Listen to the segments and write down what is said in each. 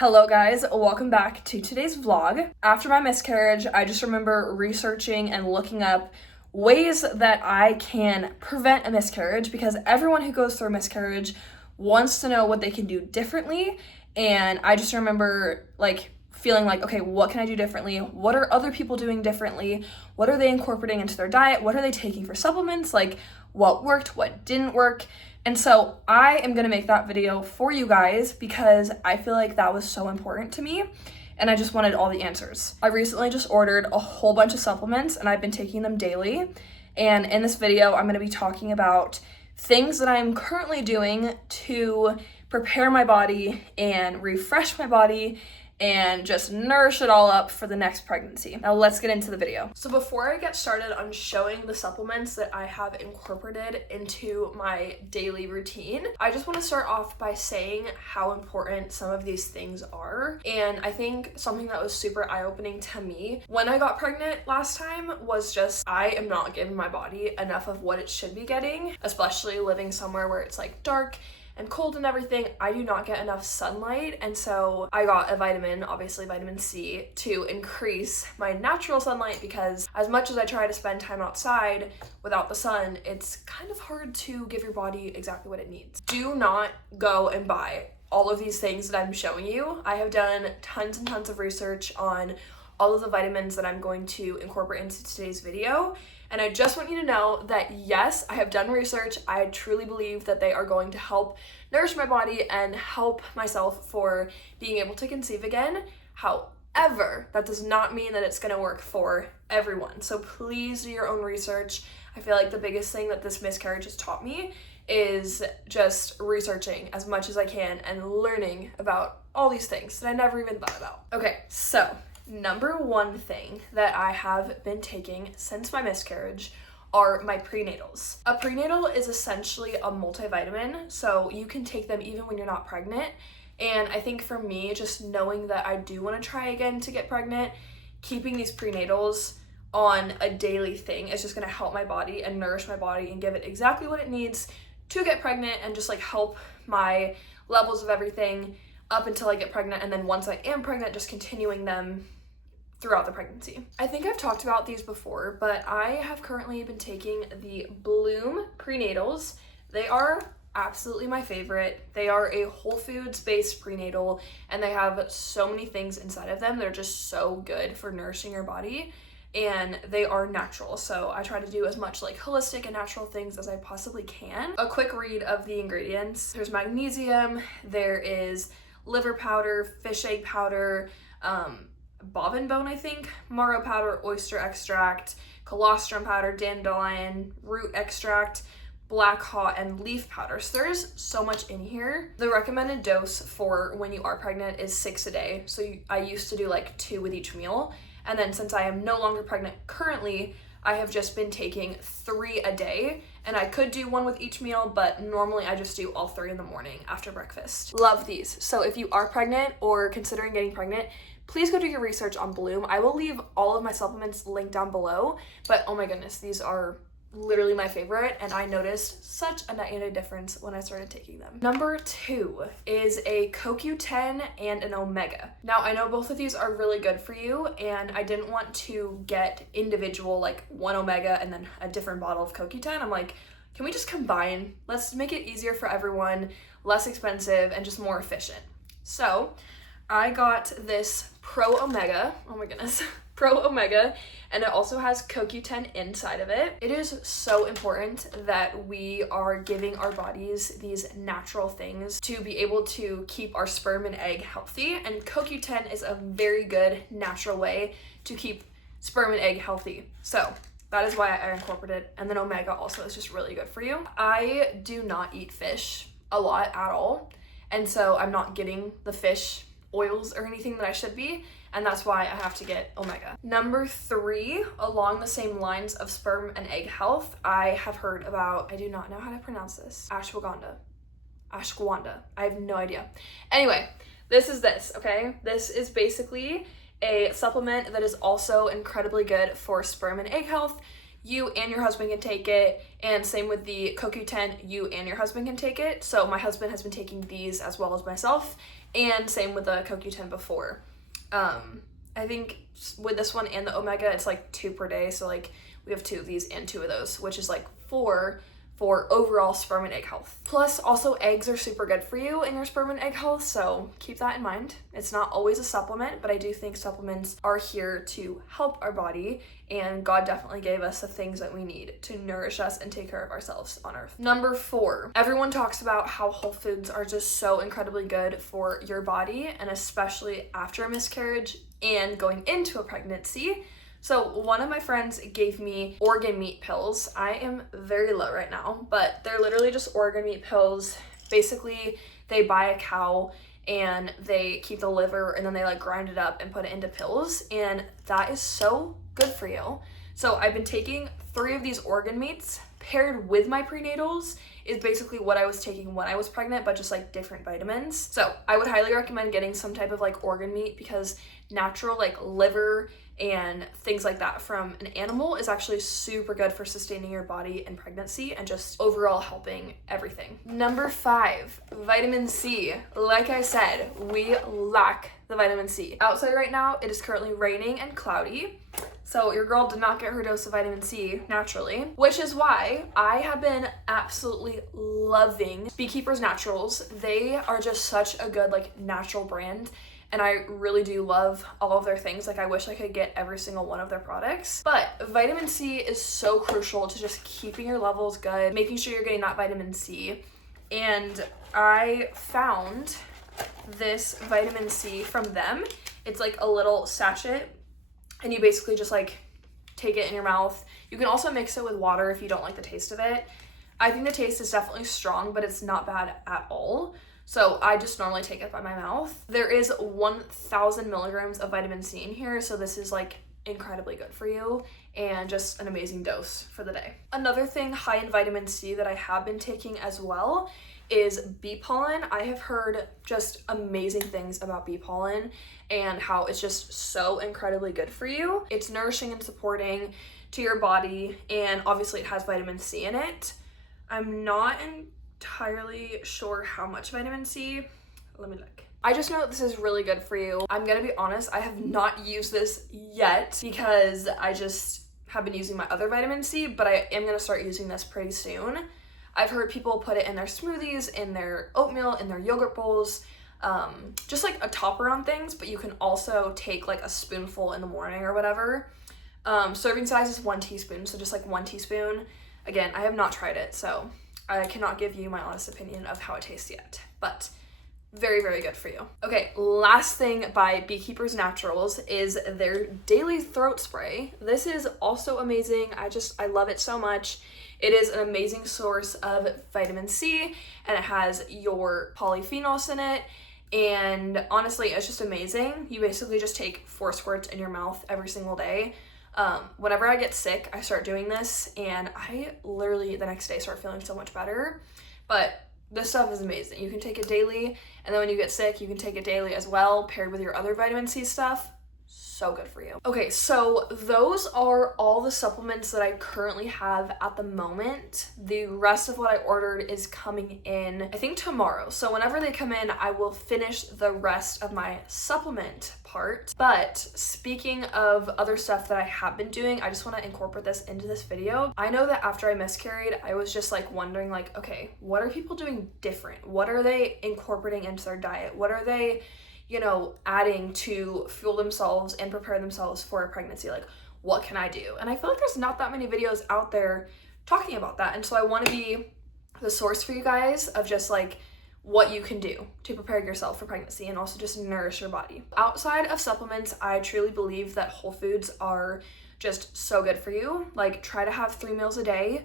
Hello guys, welcome back to today's vlog. After my miscarriage, I just remember researching and looking up ways that I can prevent a miscarriage because everyone who goes through a miscarriage wants to know what they can do differently. And I just remember feeling like, okay, what can I do differently? What are other people doing differently? What are they incorporating into their diet? What are they taking for supplements? Like what worked, what didn't work? And so I am gonna make that video for you guys because I feel like that was so important to me and I just wanted all the answers. I recently just ordered a whole bunch of supplements and I've been taking them daily. And in this video, I'm gonna be talking about things that I'm currently doing to prepare my body and refresh my body and just nourish it all up for the next pregnancy. Now let's get into the video. So before I get started on showing the supplements that I have incorporated into my daily routine, I just want to start off by saying how important some of these things are. And I think something that was super eye-opening to me when I got pregnant last time was just I am not giving my body enough of what it should be getting, especially living somewhere where it's like dark and cold and everything. I do not get enough sunlight, and so I got a vitamin, obviously vitamin C, to increase my natural sunlight because as much as I try to spend time outside without the sun, it's kind of hard to give your body exactly what it needs. Do not go and buy all of these things that I'm showing you. I have done tons and tons of research on all of the vitamins that I'm going to incorporate into today's video. And I just want you to know that yes, I have done research. I truly believe that they are going to help nourish my body and help myself for being able to conceive again. However, that does not mean that it's going to work for everyone. So please do your own research. I feel like the biggest thing that this miscarriage has taught me is just researching as much as I can and learning about all these things that I never even thought about. Okay, so number one thing that I have been taking since my miscarriage are my prenatals. A prenatal is essentially a multivitamin, so you can take them even when you're not pregnant. And I think for me, just knowing that I do want to try again to get pregnant, keeping these prenatals on a daily thing is just going to help my body and nourish my body and give it exactly what it needs to get pregnant and just help my levels of everything up until I get pregnant, and then once I am pregnant, just continuing them throughout the pregnancy. I think I've talked about these before, but I have currently been taking the Bloom prenatals. They are absolutely my favorite. They are a whole foods based prenatal and they have so many things inside of them. They're just so good for nourishing your body and they are natural. So I try to do as much holistic and natural things as I possibly can. A quick read of the ingredients. There's magnesium, there is liver powder, fish egg powder, bovine bone, I think, marrow powder, oyster extract, colostrum powder, dandelion, root extract, black hot, and leaf powder. So there's so much in here. The recommended dose for when you are pregnant is 6 a day. So I used to do 2 with each meal. And then since I am no longer pregnant currently, I have just been taking 3 a day. And I could do 1 with each meal, but normally I just do all 3 in the morning after breakfast. Love these. So if you are pregnant or considering getting pregnant, please go do your research on Bloom. I will leave all of my supplements linked down below, but oh my goodness, these are literally my favorite and I noticed such a night and day difference when I started taking them. Number 2 is a CoQ10 and an omega. Now I know both of these are really good for you and I didn't want to get individual 1 omega and then a different bottle of CoQ10. I'm like, can we just combine? Let's make it easier for everyone, less expensive and just more efficient. So I got this Pro Omega, oh my goodness, Pro Omega, and it also has CoQ10 inside of it. It is so important that we are giving our bodies these natural things to be able to keep our sperm and egg healthy, and CoQ10 is a very good natural way to keep sperm and egg healthy. So that is why I incorporated it, and then omega also is just really good for you. I do not eat fish a lot at all, and so I'm not getting the fish oils or anything that I should be, and that's why I have to get omega. Number 3, along the same lines of sperm and egg health, I have heard about, I do not know how to pronounce this, ashwagandha. I have no idea. Anyway, this, okay? This is basically a supplement that is also incredibly good for sperm and egg health. You and your husband can take it, and same with the CoQ10, you and your husband can take it. So my husband has been taking these as well as myself, and same with the CoQ10 before. I think with this one and the omega, it's like 2 per day, so like we have 2 of these and 2 of those, which is like 4 for overall sperm and egg health. Plus, also eggs are super good for you in your sperm and egg health, so keep that in mind. It's not always a supplement, but I do think supplements are here to help our body, and God definitely gave us the things that we need to nourish us and take care of ourselves on earth. Number 4, everyone talks about how whole foods are just so incredibly good for your body, and especially after a miscarriage and going into a pregnancy. So one of my friends gave me organ meat pills. I am very low right now, but they're literally just organ meat pills. Basically, they buy a cow and they keep the liver and then they like grind it up and put it into pills, and that is so good for you. So I've been taking 3 of these organ meats paired with my prenatals is basically what I was taking when I was pregnant, but just like different vitamins. So I would highly recommend getting some type of like organ meat, because natural like liver and things like that from an animal is actually super good for sustaining your body in pregnancy and just overall helping everything. Number 5, vitamin C. Like I said, we lack the vitamin C. Outside right now, it is currently raining and cloudy, so your girl did not get her dose of vitamin C naturally, which is why I have been absolutely loving Beekeepers Naturals. They are just such a good like natural brand, and I really do love all of their things. Like I wish I could get every single one of their products. But vitamin C is so crucial to just keeping your levels good, making sure you're getting that vitamin C. And I found this vitamin C from them. It's like a little sachet, and you basically just like take it in your mouth. You can also mix it with water if you don't like the taste of it. I think the taste is definitely strong, but it's not bad at all. So I just normally take it by my mouth. There is 1,000 milligrams of vitamin C in here, so this is like incredibly good for you and just an amazing dose for the day. Another thing high in vitamin C that I have been taking as well is bee pollen. I have heard just amazing things about bee pollen and how it's just so incredibly good for you. It's nourishing and supporting to your body, and obviously it has vitamin C in it. I'm not entirely sure how much vitamin C. Let me look. I just know that this is really good for you. I'm gonna be honest, I have not used this yet because I just have been using my other vitamin C, but I am gonna start using this pretty soon. I've heard people put it in their smoothies, in their oatmeal, in their yogurt bowls, just like a topper on things, but you can also take like a spoonful in the morning or whatever. Serving size is 1 teaspoon, so just like 1 teaspoon. Again, I have not tried it, so I cannot give you my honest opinion of how it tastes yet, but very, very good for you. Okay, last thing by Beekeepers Naturals is their daily throat spray. This is also amazing. I love it so much. It is an amazing source of vitamin C, and it has your polyphenols in it, and honestly, it's just amazing. You basically just take 4 squirts in your mouth every single day. Whenever I get sick, I start doing this, and I literally the next day start feeling so much better. But this stuff is amazing. You can take it daily, and then when you get sick, you can take it daily as well, paired with your other vitamin C stuff. So good for you. Okay, so those are all the supplements that I currently have at the moment. The rest of what I ordered is coming in, I think, tomorrow. So whenever they come in, I will finish the rest of my supplement part. But speaking of other stuff that I have been doing, I just want to incorporate this into this video. I know that after I miscarried, I was just like wondering like, okay, what are people doing different? What are they incorporating into their diet? What are they, adding to fuel themselves and prepare themselves for a pregnancy? Like, what can I do? And I feel like there's not that many videos out there talking about that. And so I want to be the source for you guys of just like what you can do to prepare yourself for pregnancy and also just nourish your body. Outside of supplements, I truly believe that whole foods are just so good for you. Like, try to have 3 meals a day.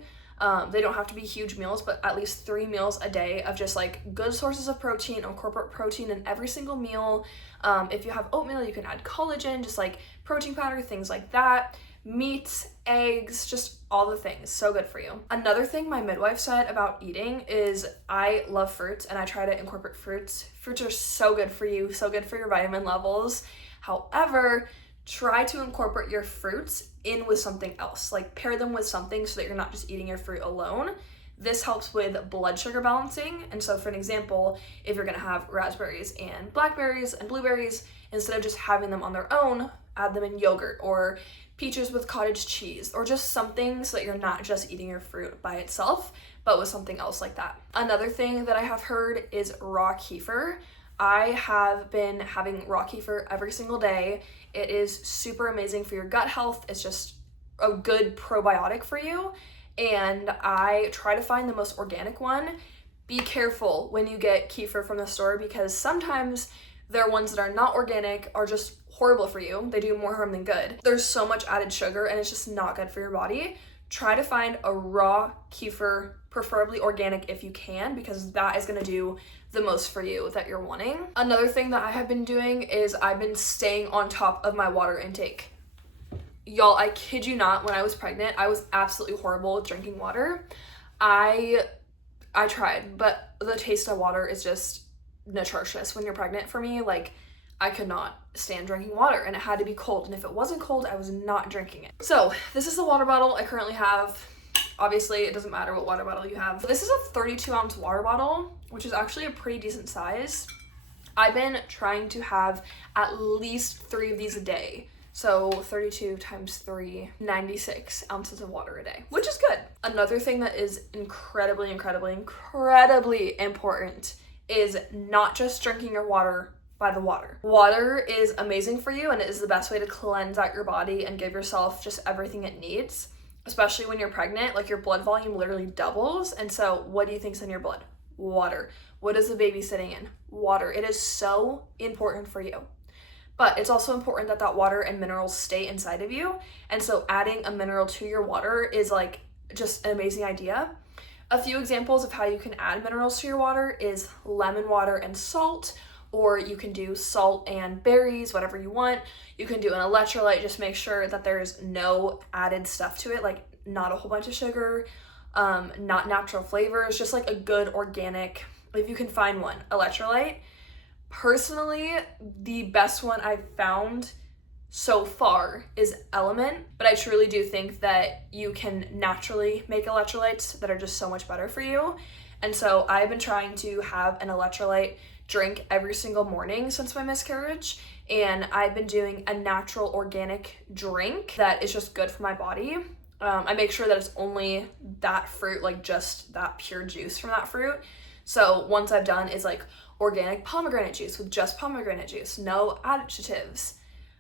They don't have to be huge meals, but at least 3 meals a day of just like good sources of protein, or corporate protein in every single meal. If you have oatmeal, you can add collagen, just like protein powder, things like that. Meats, eggs, just all the things. So good for you. Another thing my midwife said about eating is I love fruits, and I try to incorporate fruits. Fruits are so good for you, so good for your vitamin levels. However, try to incorporate your fruits in with something else. Like, pair them with something so that you're not just eating your fruit alone. This helps with blood sugar balancing. And so for an example, if you're gonna have raspberries and blackberries and blueberries, instead of just having them on their own, add them in yogurt, or peaches with cottage cheese, or just something so that you're not just eating your fruit by itself, but with something else like that. Another thing that I have heard is raw kefir. I have been having raw kefir every single day. It is super amazing for your gut health. It's just a good probiotic for you. And I try to find the most organic one. Be careful when you get kefir from the store, because sometimes their ones that are not organic are just horrible for you. They do more harm than good. There's so much added sugar and it's just not good for your body. Try to find a raw kefir, preferably organic if you can, because that is gonna do the most for you that you're wanting. Another thing that I have been doing is I've been staying on top of my water intake. Y'all, I kid you not, when I was pregnant, I was absolutely horrible with drinking water. I tried, but the taste of water is just atrocious when you're pregnant for me. Like, I could not stand drinking water, and it had to be cold, and if it wasn't cold, I was not drinking it. So this is the water bottle I currently have. Obviously, it doesn't matter what water bottle you have. This is a 32-ounce water bottle, which is actually a pretty decent size. I've been trying to have at least 3 of these a day. So 32 times 3, 96 ounces of water a day, which is good. Another thing that is incredibly important is not just drinking your water by the water. Water is amazing for you, and it is the best way to cleanse out your body and give yourself just everything it needs, especially when you're pregnant. Like, your blood volume literally doubles. And so what do you think's in your blood? Water. What is the baby sitting in? Water. It is so important for you. But it's also important that that water and minerals stay inside of you. And so adding a mineral to your water is like just an amazing idea. A few examples of how you can add minerals to your water is lemon water and salt, or you can do salt and berries, whatever you want. You can do an electrolyte. Just make sure that there's no added stuff to it, like not a whole bunch of sugar, not natural flavors, just like a good organic, if you can find one, electrolyte. Personally, the best one I've found so far is Element, but I truly do think that you can naturally make electrolytes that are just so much better for you. And so I've been trying to have an electrolyte drink every single morning since my miscarriage, and I've been doing a natural organic drink that is just good for my body. I make sure that it's only that fruit, like just that pure juice from that fruit. So once I've done is like organic pomegranate juice with just pomegranate juice, no additives.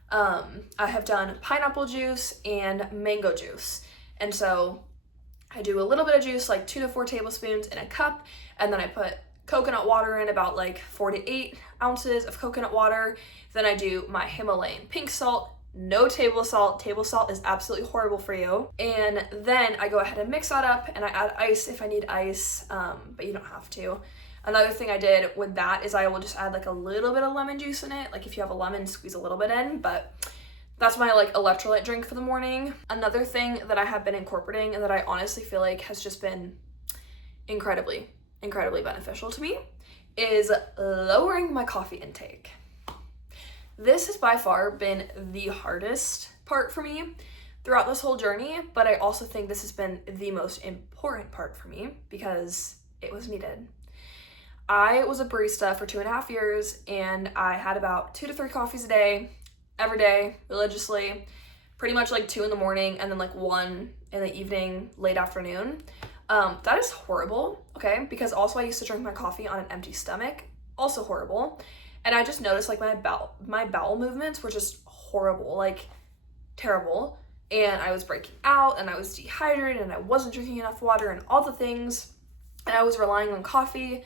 I have done pineapple juice and mango juice. And so I do a little bit of juice, like 2 to 4 tablespoons in a cup, and then I put coconut water in, about like 4 to 8 ounces of coconut water. Then I do my Himalayan pink salt, no table salt. Table salt is absolutely horrible for you. And then I go ahead and mix that up, and I add ice if I need ice, but you don't have to. Another thing I did with that is I will just add like a little bit of lemon juice in it. Like if you have a lemon, squeeze a little bit in, but that's my like electrolyte drink for the morning. Another thing that I have been incorporating and that I honestly feel like has just been incredibly beneficial to me is lowering my coffee intake. This has by far been the hardest part for me throughout this whole journey, but I also think this has been the most important part for me because it was needed. I was a barista for 2.5 years, and I had about 2 to 3 coffees a day, every day, religiously, pretty much like 2 in the morning and then like 1 in the evening, late afternoon. That is horrible, okay? Because also I used to drink my coffee on an empty stomach, also horrible. And I just noticed like my bowel movements were just horrible, like terrible. And I was breaking out, and I was dehydrated, and I wasn't drinking enough water, and all the things. And I was relying on coffee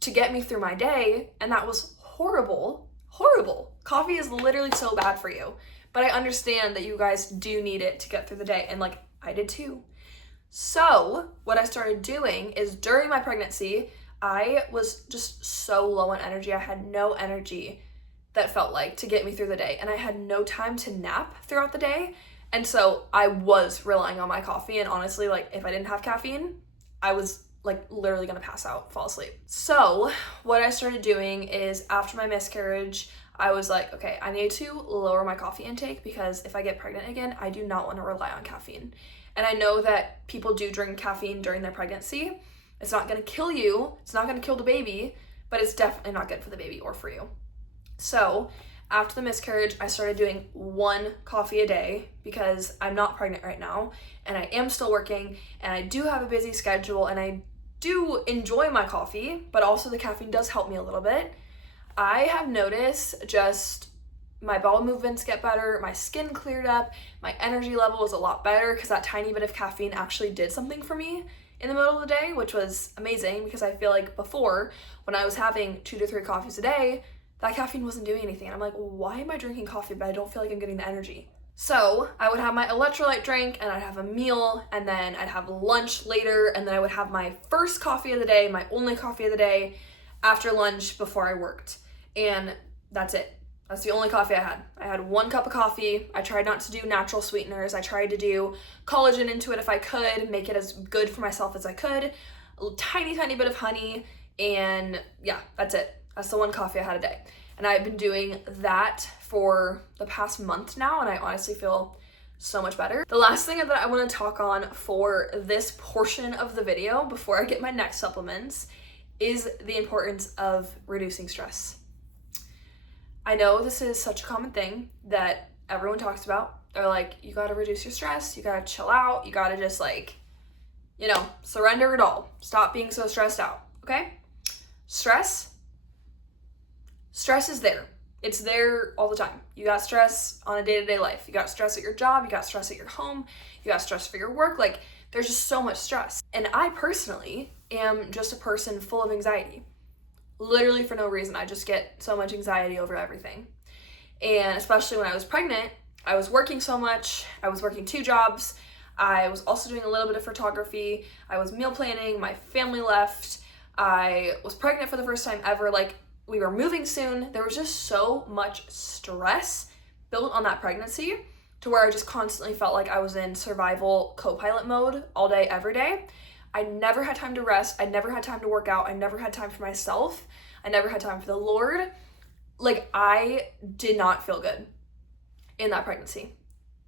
to get me through my day, and that was horrible. Coffee is literally so bad for you, but I understand that you guys do need it to get through the day, and like I did too. So what I started doing is during my pregnancy, I was just so low on energy. I had no energy that felt like to get me through the day, and I had no time to nap throughout the day. And so I was relying on my coffee, and honestly, like if I didn't have caffeine, I was like literally gonna pass out, fall asleep. So what I started doing is after my miscarriage, I was like, okay, I need to lower my coffee intake because if I get pregnant again, I do not want to rely on caffeine. And I know that people do drink caffeine during their pregnancy. It's not gonna kill you, it's not gonna kill the baby, but it's definitely not good for the baby or for you. So after the miscarriage, I started doing 1 coffee a day because I'm not pregnant right now and I am still working and I do have a busy schedule and I do enjoy my coffee, but also the caffeine does help me a little bit. I have noticed just my bowel movements get better, my skin cleared up, my energy level is a lot better because that tiny bit of caffeine actually did something for me in the middle of the day, which was amazing because I feel like before, when I was having 2 to 3 coffees a day, that caffeine wasn't doing anything. And I'm like, why am I drinking coffee, but I don't feel like I'm getting the energy? So I would have my electrolyte drink and I'd have a meal and then I'd have lunch later and then I would have my first coffee of the day, my only coffee of the day after lunch before I worked. And that's it. That's the only coffee I had. I had 1 cup of coffee. I tried not to do natural sweeteners. I tried to do collagen into it if I could, make it as good for myself as I could. A tiny, tiny bit of honey. And yeah, that's it. That's the 1 coffee I had a day. And I've been doing that for the past month now, and I honestly feel so much better. The last thing that I want to talk on for this portion of the video before I get my next supplements is the importance of reducing stress. I know this is such a common thing that everyone talks about. They're like, you gotta reduce your stress, you gotta chill out, you gotta just surrender it all. Stop being so stressed out, okay? Stress is there. It's there all the time. You got stress on a day-to-day life. You got stress at your job, you got stress at your home, you got stress for your work. There's just so much stress. And I personally am just a person full of anxiety. Literally for no reason. I just get so much anxiety over everything. And especially when I was pregnant, I was working so much. I was working 2 jobs. I was also doing a little bit of photography. I was meal planning. My family left. I was pregnant for the first time ever. We were moving soon. There was just so much stress built on that pregnancy to where I just constantly felt like I was in survival co-pilot mode all day, every day. I never had time to rest. I never had time to work out. I never had time for myself. I never had time for the Lord. I did not feel good in that pregnancy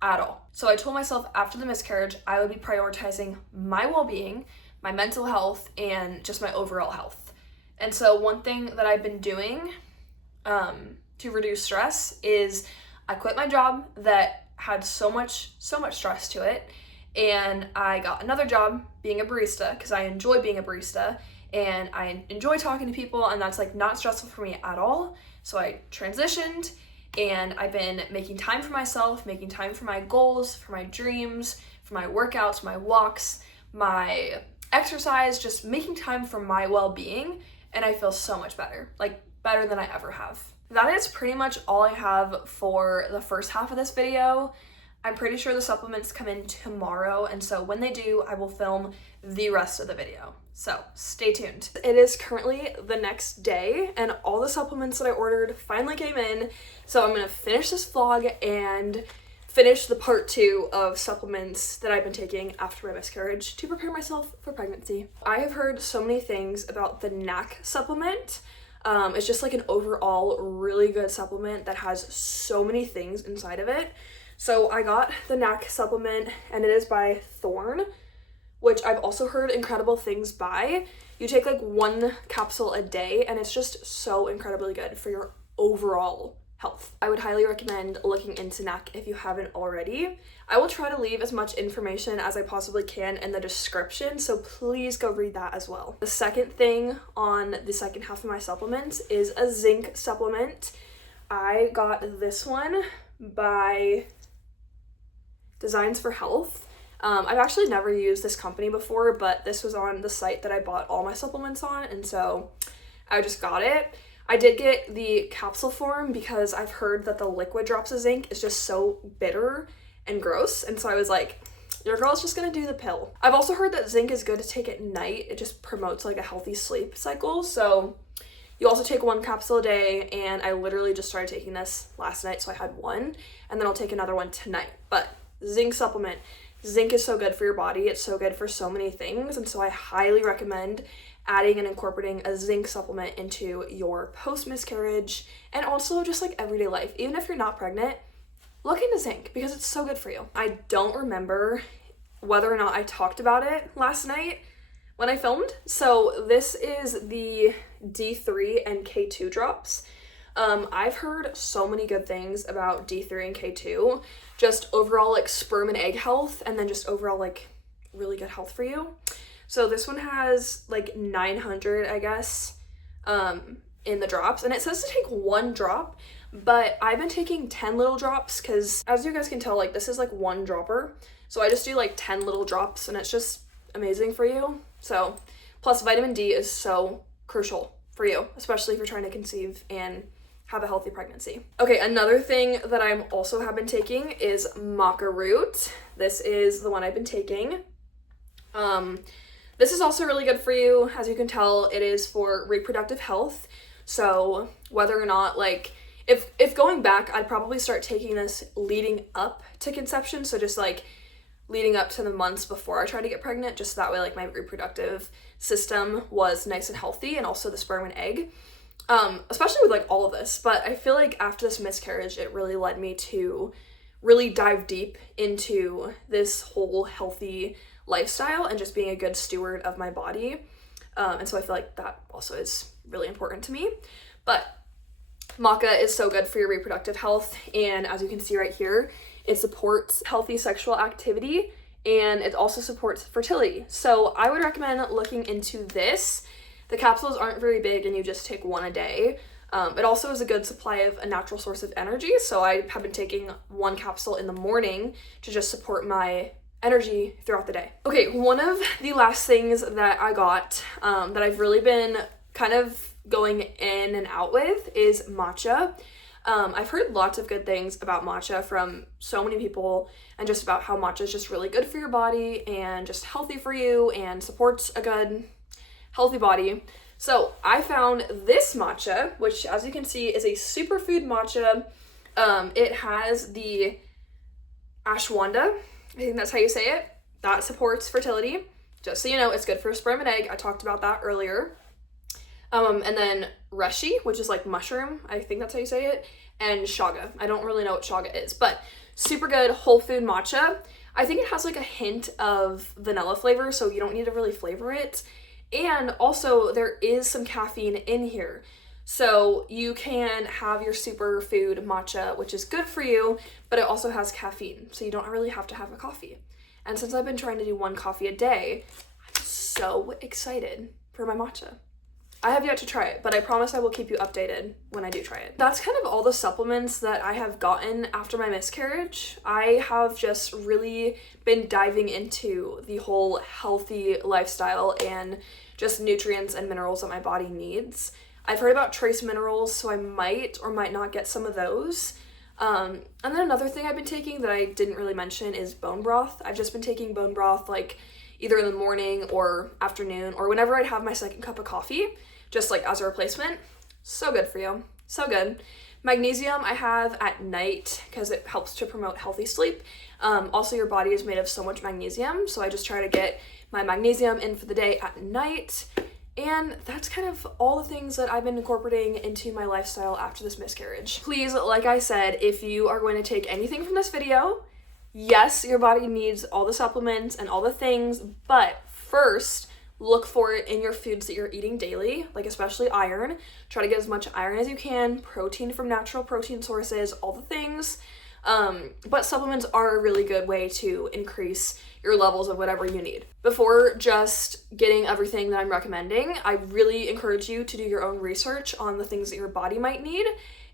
at all. So I told myself after the miscarriage, I would be prioritizing my well-being, my mental health, and just my overall health. And so one thing that I've been doing to reduce stress is I quit my job that had so much stress to it. And I got another job being a barista because I enjoy being a barista and I enjoy talking to people, and that's not stressful for me at all. So I transitioned and I've been making time for myself, making time for my goals, for my dreams, for my workouts, my walks, my exercise, just making time for my well-being, and I feel so much better, better than I ever have. That is pretty much all I have for the first half of this video. I'm pretty sure the supplements come in tomorrow, and so when they do, I will film the rest of the video. So stay tuned. It is currently the next day, and all the supplements that I ordered finally came in, so I'm gonna finish this vlog and finish the part 2 of supplements that I've been taking after my miscarriage to prepare myself for pregnancy. I have heard so many things about the NAC supplement. It's just an overall really good supplement that has so many things inside of it. So I got the NAC supplement, and it is by Thorne, which I've also heard incredible things by. You take 1 capsule a day, and it's just so incredibly good for your overall health. I would highly recommend looking into NAC if you haven't already. I will try to leave as much information as I possibly can in the description, so please go read that as well. The second thing on the second half of my supplements is a zinc supplement. I got this one by Designs for Health. I've actually never used this company before, but this was on the site that I bought all my supplements on, and so I just got it. I did get the capsule form because I've heard that the liquid drops of zinc is just so bitter and gross, and so I was like, your girl's just gonna do the pill. I've also heard that zinc is good to take at night. It just promotes a healthy sleep cycle, so you also take 1 capsule a day, and I literally just started taking this last night, so I had 1, and then I'll take another one tonight. But zinc supplement. Zinc is so good for your body. It's so good for so many things, and so I highly recommend adding and incorporating a zinc supplement into your post-miscarriage and also just everyday life. Even if you're not pregnant, look into zinc because it's so good for you. I don't remember whether or not I talked about it last night when I filmed. So this is the D3 and K2 drops. I've heard so many good things about D3 and K2, just overall like sperm and egg health, and then just overall like really good health for you. So this one has like 900, I guess, in the drops, and it says to take 1 drop, but I've been taking 10 little drops because, as you guys can tell, like this is like 1 dropper. So I just do like 10 little drops, and it's just amazing for you. So, plus vitamin D is so crucial for you, especially if you're trying to conceive and have a healthy pregnancy. Okay, another thing that I'm also have been taking is maca root. This is the one I've been taking. This is also really good for you. As you can tell, it is for reproductive health. So whether or not, like, if going back, I'd probably start taking this leading up to conception. So just like leading up to the months before I try to get pregnant, just that way like my reproductive system was nice and healthy, and also the sperm and egg. Especially with like all of this, but I feel like after this miscarriage, it really led me to really dive deep into this whole healthy lifestyle and just being a good steward of my body. And so I feel like that also is really important to me. But maca is so good for your reproductive health, and as you can see right here, it supports healthy sexual activity, and it also supports fertility. So I would recommend looking into this. The capsules aren't very big, and you just take 1 a day. It also is a good supply of a natural source of energy, so I have been taking 1 capsule in the morning to just support my energy throughout the day. Okay, one of the last things that I got that I've really been kind of going in and out with is matcha. I've heard lots of good things about matcha from so many people, and just about how matcha is just really good for your body and just healthy for you and supports a good healthy body. So I found this matcha, which as you can see is a superfood matcha. It has the ashwagandha, I think that's how you say it, that supports fertility. Just so you know, it's good for sperm and egg. I talked about that earlier. And then reishi, which is like mushroom, I think that's how you say it, and chaga. I don't really know what chaga is, but super good whole food matcha. I think it has like a hint of vanilla flavor, so you don't need to really flavor it. And also there is some caffeine in here. So you can have your superfood matcha, which is good for you, but it also has caffeine, so you don't really have to have a coffee. And since I've been trying to do 1 coffee a day, I'm so excited for my matcha. I have yet to try it, but I promise I will keep you updated when I do try it. That's kind of all the supplements that I have gotten after my miscarriage. I have just really been diving into the whole healthy lifestyle and just nutrients and minerals that my body needs. I've heard about trace minerals, so I might or might not get some of those. And then another thing I've been taking that I didn't really mention is bone broth. I've just been taking bone broth like either in the morning or afternoon, or whenever I'd have my 2nd cup of coffee, just like as a replacement. So good for you, so good. Magnesium I have at night because it helps to promote healthy sleep. Also, your body is made of so much magnesium, so I just try to get my magnesium in for the day at night. And that's kind of all the things that I've been incorporating into my lifestyle after this miscarriage. Please, like I said, if you are going to take anything from this video, yes, your body needs all the supplements and all the things, but first, look for it in your foods that you're eating daily, like especially iron. Try to get as much iron as you can, protein from natural protein sources, all the things. But supplements are a really good way to increase your levels of whatever you need. Before just getting everything that I'm recommending, I really encourage you to do your own research on the things that your body might need.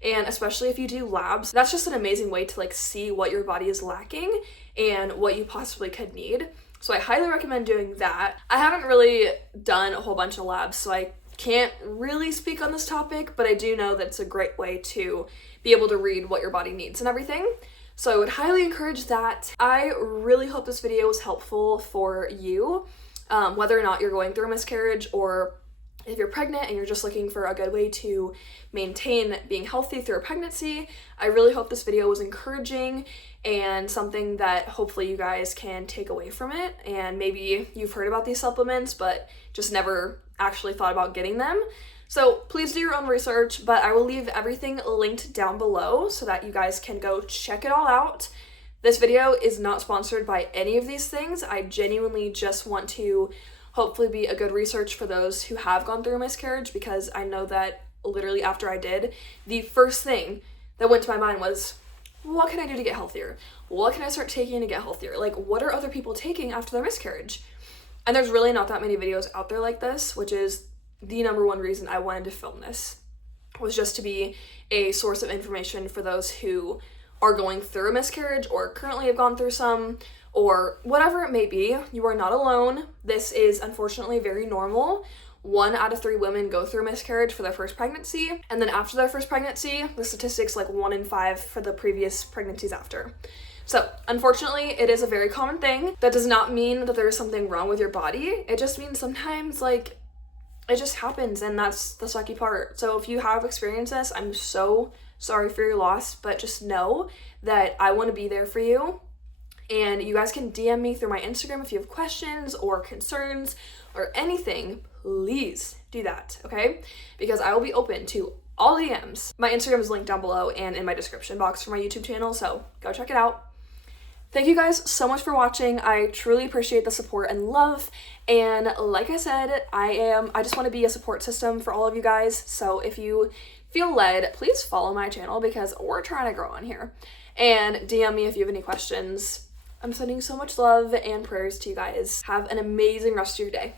And especially if you do labs, that's just an amazing way to like see what your body is lacking and what you possibly could need. So I highly recommend doing that. I haven't really done a whole bunch of labs, so I can't really speak on this topic, but I do know that it's a great way to be able to read what your body needs and everything. So I would highly encourage that. I really hope this video was helpful for you, whether or not you're going through a miscarriage, or if you're pregnant and you're just looking for a good way to maintain being healthy through a pregnancy. I really hope this video was encouraging and something that hopefully you guys can take away from it. And maybe you've heard about these supplements, but just never actually thought about getting them. So please do your own research, but I will leave everything linked down below so that you guys can go check it all out. This video is not sponsored by any of these things. I genuinely just want to hopefully be a good research for those who have gone through a miscarriage, because I know that literally after I did, the first thing that went to my mind was, what can I do to get healthier? What can I start taking to get healthier? Like, what are other people taking after their miscarriage? And there's really not that many videos out there like this, which is the number one reason I wanted to film this, was just to be a source of information for those who are going through a miscarriage or currently have gone through some, or whatever it may be. You are not alone. This is unfortunately very normal. 1 out of 3 women go through a miscarriage for their first pregnancy, and then after their first pregnancy, the statistics like 1 in 5 for the previous pregnancies after. So unfortunately, it is a very common thing. That does not mean that there is something wrong with your body. It just means sometimes like it just happens, and that's the sucky part. So if you have experienced this, I'm so sorry for your loss, but just know that I want to be there for you. And you guys can DM me through my Instagram if you have questions or concerns or anything. Please do that, okay? Because I will be open to all DMs. My Instagram is linked down below and in my description box for my YouTube channel, so go check it out. Thank you guys so much for watching. I truly appreciate the support and love. And like I said, I just want to be a support system for all of you guys. So if you feel led, please follow my channel because we're trying to grow on here. And DM me if you have any questions. I'm sending so much love and prayers to you guys. Have an amazing rest of your day.